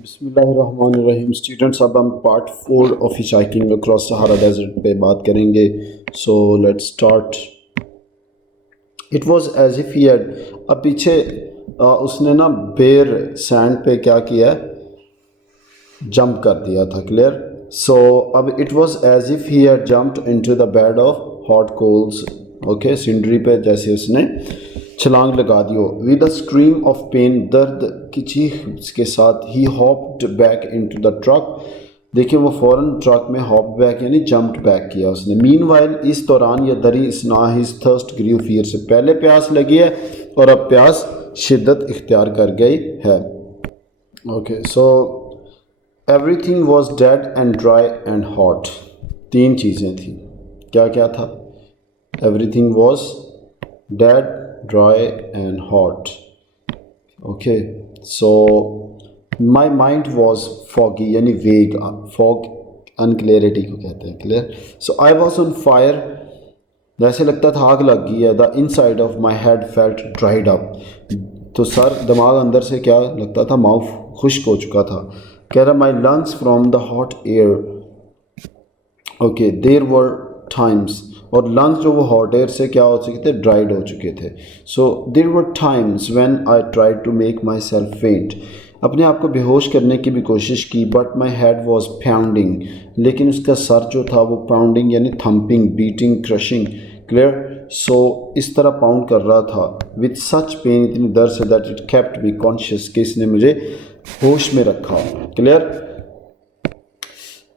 बिस्मिल्लाहिर्रहमानिर्रहीम स्टूडेंट्स, अब हम part 4 of hitchhiking across Sahara desert पे बात करेंगे। So let's start. It was as if he had, अब पीछे उसने ना बेर सैंड पे क्या किया, जंप कर दिया था। क्लियर। सो अब it was as if he had jumped into the bed of hot coals. Okay, सिंडरी पे जैसे उसने छलांग लगा दी हो। With a scream of pain, दर्द की चीख के साथ, he hopped back into the truck. देखिए वो फ़ौरन ट्रक में हॉप बैक यानी जंप्ड बैक किया उसने। मीनवाइल, इस दौरान यह दरी इसना हिज थर्स्ट ग्रीव फियर, से पहले प्यास लगी है और अब प्यास शिद्दत इख्तियार कर गई है। Okay, so everything was dead and dry and hot. तीन चीज़ें थी। क्या क्या था? Everything was dead, dry and hot. Okay, so my mind was foggy यानी वेग, फॉग अनक्लियरिटी को कहते हैं। Clear. So I was on fire, जैसे लगता था आग लग गई है। The inside of my head felt dried up, तो सर दिमाग अंदर से क्या लगता था, माउथ खुश्क हो चुका था। कह रहा माई lungs from the hot air. Okay, there were times, और लंग्स जो वो हॉट एयर से क्या हो चुके थे, ड्राइड हो चुके थे। So there were times when I try to make myself faint, अपने आप को बेहोश करने की भी कोशिश की। But my head was pounding, लेकिन उसका सर जो था वो पाउंडिंग यानी थम्पिंग, बीटिंग, क्रशिंग। क्लियर। सो इस तरह पाउंड कर रहा था विथ सच पेन, इतनी दर्द से, that it kept me conscious, कि इसने मुझे होश में रखा। क्लियर।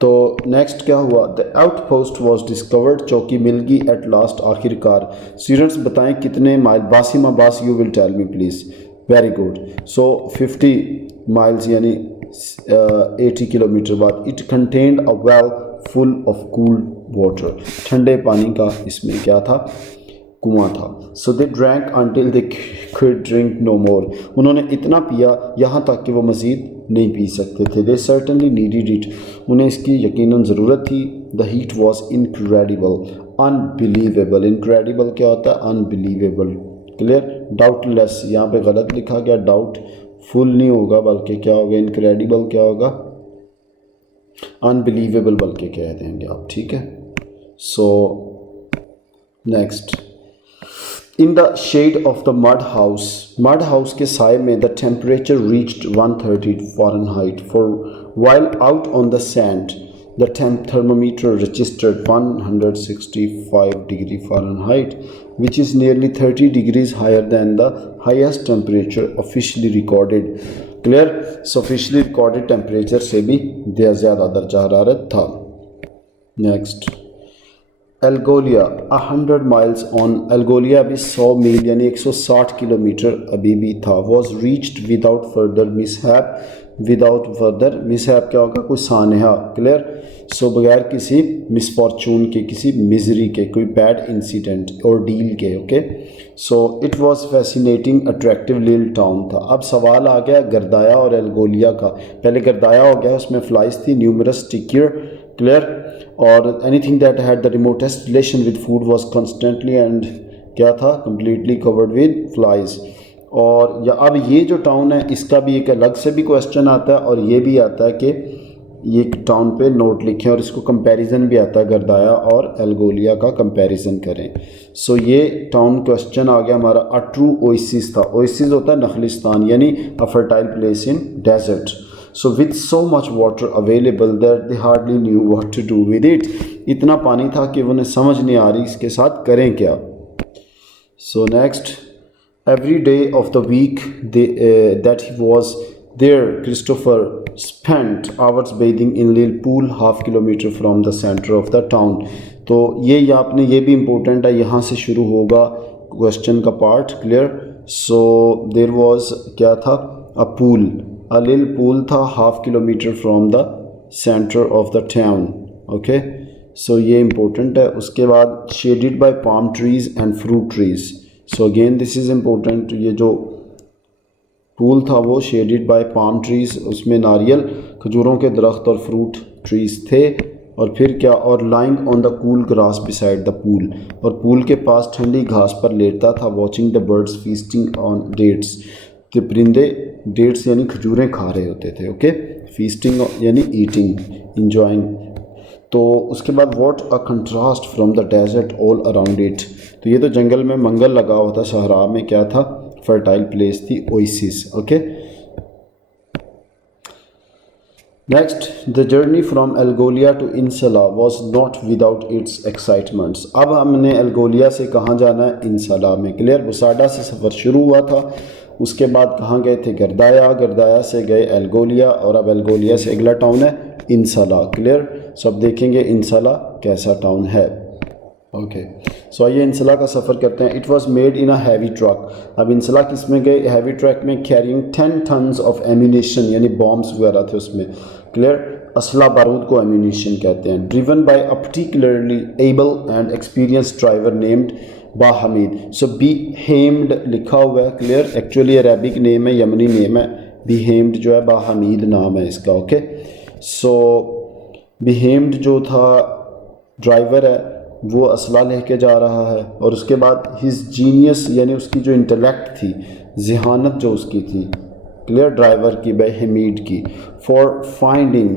तो नेक्स्ट क्या हुआ? द आउटपोस्ट वॉज डिस्कवर्ड, चौकी मिल गई एट लास्ट, आखिरकार। स्टूडेंट्स बताएं कितने mile? Basim Abbas, you will tell me please. Very good. So 50 miles यानी 80 किलोमीटर बाद। It contained a well full of cool water, ठंडे पानी का इसमें क्या था, कुआं था। So they drank until they could drink no more, उन्होंने इतना पिया यहाँ तक कि वो मज़ीद नहीं पी सकते थे। दे सर्टनली नीडिड इट, उन्हें इसकी यकीनन ज़रूरत थी। The heat was incredible, unbelievable. Incredible क्या होता है? अनबिलीवेबल। क्लियर। डाउटलेस, यहाँ पे गलत लिखा गया, डाउट फुल नहीं होगा बल्कि क्या होगा, इनक्रेडिबल क्या होगा, अनबिलीवेबल बल्कि कह देंगे आप। ठीक है। So next, in the shade of the mud house के साय में, the temperature reached 130 Fahrenheit, for while out on the sand the thermometer registered 165 degree Fahrenheit, which is nearly 30 degrees higher than the highest temperature officially recorded. Clear. So officially recorded temperature से भी ज़्यादा दर्जा हरारत था। Next, एल्गोलिया 100 miles on, एल्गोलिया अभी 100 मील यानी 160 kilometre अभी भी था। Was reached without further mishap, without further mishap क्या होगा, कोई सानहा। क्लियर। सो बगैर किसी मिसफॉर्चून के, किसी मिजरी के, कोई बैड इंसिडेंट और डील के। Okay. So it was fascinating attractive लिल टाउन था। अब सवाल आ गया गर्दाया और एल्गोलिया का। पहले गर्दाया हो गया, उसमें फ्लाइज थी, न्यूमरस टिक्यर। क्लियर। और anything that had the remotest relation with food was constantly and क्या था, कम्प्लीटली कवर्ड विद फ्लाइज। और या अब ये जो टाउन है इसका भी एक अलग से भी क्वेश्चन आता है, और ये भी आता है कि ये टाउन पे नोट लिखें, और इसको कंपैरिजन भी आता है, गर्दाया और एल्गोलिया का कंपैरिजन करें। सो ये टाउन क्वेश्चन आ गया हमारा। अ ट्रू ओएसिस था। ओएसिस होता है नखलिस्तान यानी a fertile place in desert. So with so much water available that they hardly knew what to do with it, इतना पानी था कि उन्हें समझ नहीं आ रही इसके साथ करें क्या। So next, every day of the week that he was there, Christopher spent hours bathing in little pool half kilometer from the center of the town. तो ये आपने ये भी इम्पोर्टेंट है, यहाँ से शुरू होगा क्वेश्चन का part. Clear. So there was क्या था, अ पूल, अ लिल पूल था, half kilometre from the centre of the town. Okay. So ये इम्पोर्टेंट है। उसके बाद shaded by palm trees and fruit trees. So again this is important. ये जो पूल था वो शेडेड बाय पाम ट्रीज, उसमें नारियल खजूरों के दरख्त और फ्रूट ट्रीज थे। और फिर क्या, और lying on the cool grass beside the pool, और पूल के पास ठंडी घास पर लेटता था। Watching the birds feasting on dates, तो परिंदे डेट्स यानी खजूरें खा रहे होते थे। ओके, फीस्टिंग यानी ईटिंग, इंजॉइंग। तो उसके बाद what a contrast from the desert all around it. तो ये तो जंगल में मंगल लगा हुआ था, सहरा में क्या था, फर्टाइल प्लेस थी, oasis. Okay, next, the journey from El Golea to In Salah was not without its excitements. अब हमने एल्गोलिया से कहाँ जाना है, इंसला में। क्लियर, बुसाडा से सफ़र शुरू हुआ था, उसके बाद कहाँ गए थे, गर्दाया, गर्दाया से गए एल्गोलिया, और अब एल्गोलिया से अगला टाउन है इंसला। क्लियर, सब देखेंगे इंसला कैसा टाउन है। ओके, सो आइए इंसला का सफ़र करते हैं। It was made in a heavy truck. अब इंसला किस में गए, हैवी ट्रक में, कैरिंग 10 टन्स ऑफ एम्यूनेशन यानी बॉम्ब्स वगैरह थे उसमें। क्लियर, असला बारूद को एम्यूनेशन कहते हैं। Driven by a particularly able and experience driver named Bahamid. So Bahamid लिखा हुआ है। क्लियर, एक्चुअली अरेबिक नेम है, यमनी नेम है। बी हेम्ड जो है बाहमीद नाम है इसका। ओके, सो बी हेम्ड जो था ड्राइवर है वो असला लेके जा रहा है, और उसके बाद हिज जीनियस यानी उसकी जो इंटेलेक्ट थी, जहानत जो उसकी थी, क्लियर, ड्राइवर की, बाय हमीद की, for finding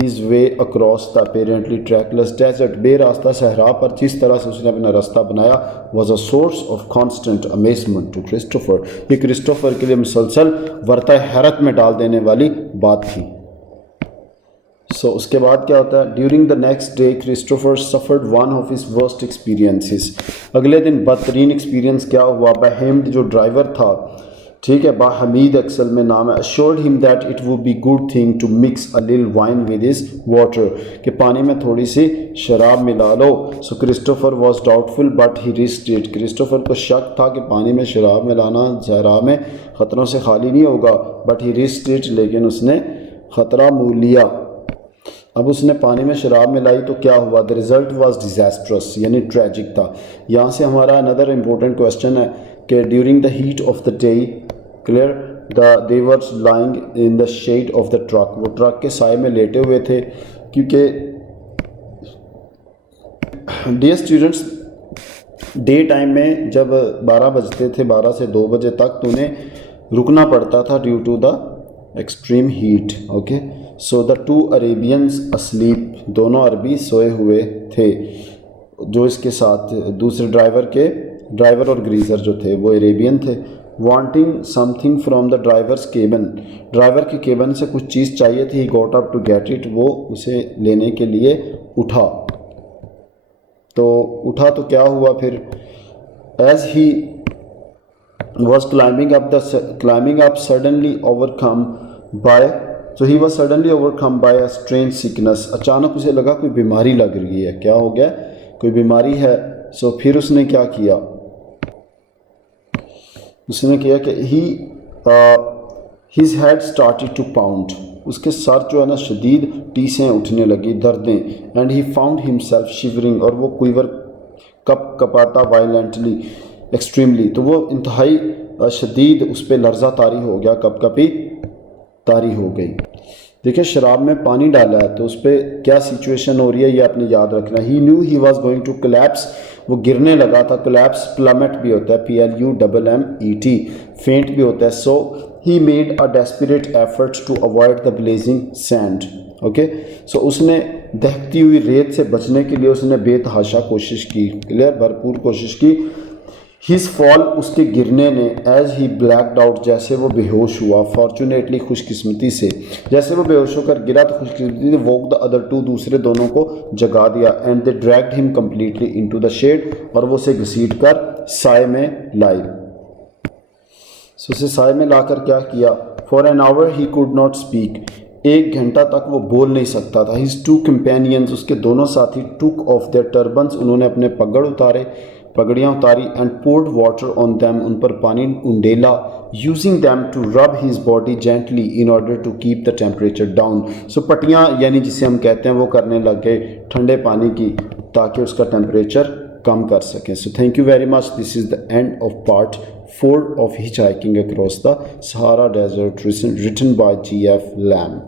his way across the apparently trackless desert. बेरास्ता सहरा पर जिस तरह से उसने अपना रास्ता बनाया, was a source of constant amazement to Christopher. ये क्रिस्टोफर के लिए मुसलसल वर्ता हैरत में डाल देने वाली बात थी। सो उसके बाद क्या होता है, during the next day Christopher suffered one of his worst experiences. अगले दिन बदतरीन एक्सपीरियंस क्या हुआ, बाहमीद जो ड्राइवर था, ठीक है, बाहमीद अक्सल में नाम है, assured him that it would be good thing to mix a little wine with his water, कि पानी में थोड़ी सी शराब मिला लो। So Christopher was doubtful but he risked it. Christopher को शक था कि पानी में शराब मिलाना जहरा में ख़तरों से खाली नहीं होगा, बट ही रिस्क्ड इट, लेकिन उसने ख़तरा मोल लिया। अब उसने पानी में शराब मिलाई तो क्या हुआ, द रिज़ल्ट वाज डिज़ास्ट्रस यानी ट्रैजिक था। यहाँ से हमारा अनदर इम्पोर्टेंट क्वेश्चन है कि during the heat of the day, clear, they were lying in the shade of the truck, वो ट्रक के साए में लेटे हुए थे, क्योंकि डियर स्टूडेंट्स डे टाइम में जब 12 बजते थे, 12 से 2 बजे तक, तो उन्हें रुकना पड़ता था due to the extreme heat. Okay, so the two Arabians asleep, दोनों अरबी सोए हुए थे। जो इसके साथ दूसरे ड्राइवर और ग्रीजर जो थे वो अरेबियन थे। Wanting something from the driver's cabin, driver के केबिन से कुछ चीज़ चाहिए थी। Got up to get it, वो उसे लेने के लिए उठा। तो क्या हुआ फिर, as he was climbing up suddenly overcome by he was suddenly overcome by a strange sickness। अचानक उसे लगा कोई बीमारी लग रही है, क्या हो गया, कोई बीमारी है। फिर उसने क्या किया, उसने किया कि his head started to pound, उसके सर जो है ना शदीद टीसें उठने लगी, दर्दें, and he found himself shivering, और वो क्विवर कपाता वायलेंटली एक्सट्रीमली, तो वो इंतहाई शदीद उस पर लर्जा तारी हो गया, कपकपी तारी हो गई। देखिए शराब में पानी डाला है तो उस पर क्या सिचुएशन हो रही है ये आपने याद रखना। He knew he was going to collapse, वो गिरने लगा था। कोलैप्स प्लमेट भी होता है, PLUMMET, फेंट भी होता है। So he made a desperate effort to avoid the blazing sand. Okay, so उसने दहकती हुई रेत से बचने के लिए उसने बेतहाशा कोशिश की, क्लियर, भरपूर कोशिश की। हिज फॉल, उसके गिरने ने, एज ही ब्लैक्ड आउट, जैसे वो बेहोश हुआ, फॉर्चुनेटली खुशकिस्मती से, जैसे वो बेहोश होकर गिरा तो खुशकिस्मती से वोक द अदर टू, दूसरे दोनों को जगा दिया। And they dragged him completely into the shade, और वो उसे घसीट कर साए में लाई। सो उसे साए में लाकर क्या किया, for an hour he could not speak, 1 घंटा तक वो बोल नहीं सकता था। हिज टू कंपेनियंस, उसके दोनों साथी, टुक ऑफ देयर टर्बन्स, उन्होंने अपने पगड़ियाँ उतारी, and poured water on them, उन पर पानी उंडेला, using them to rub his body gently in order to keep the temperature down. So पट्टियाँ यानी जिसे हम कहते हैं वो करने लग गए ठंडे पानी की, ताकि उसका टेम्परेचर कम कर सकें। So thank you very much, this is the end of part 4 of Hitchhiking Across the Sahara Desert, written by G.F. Lamb.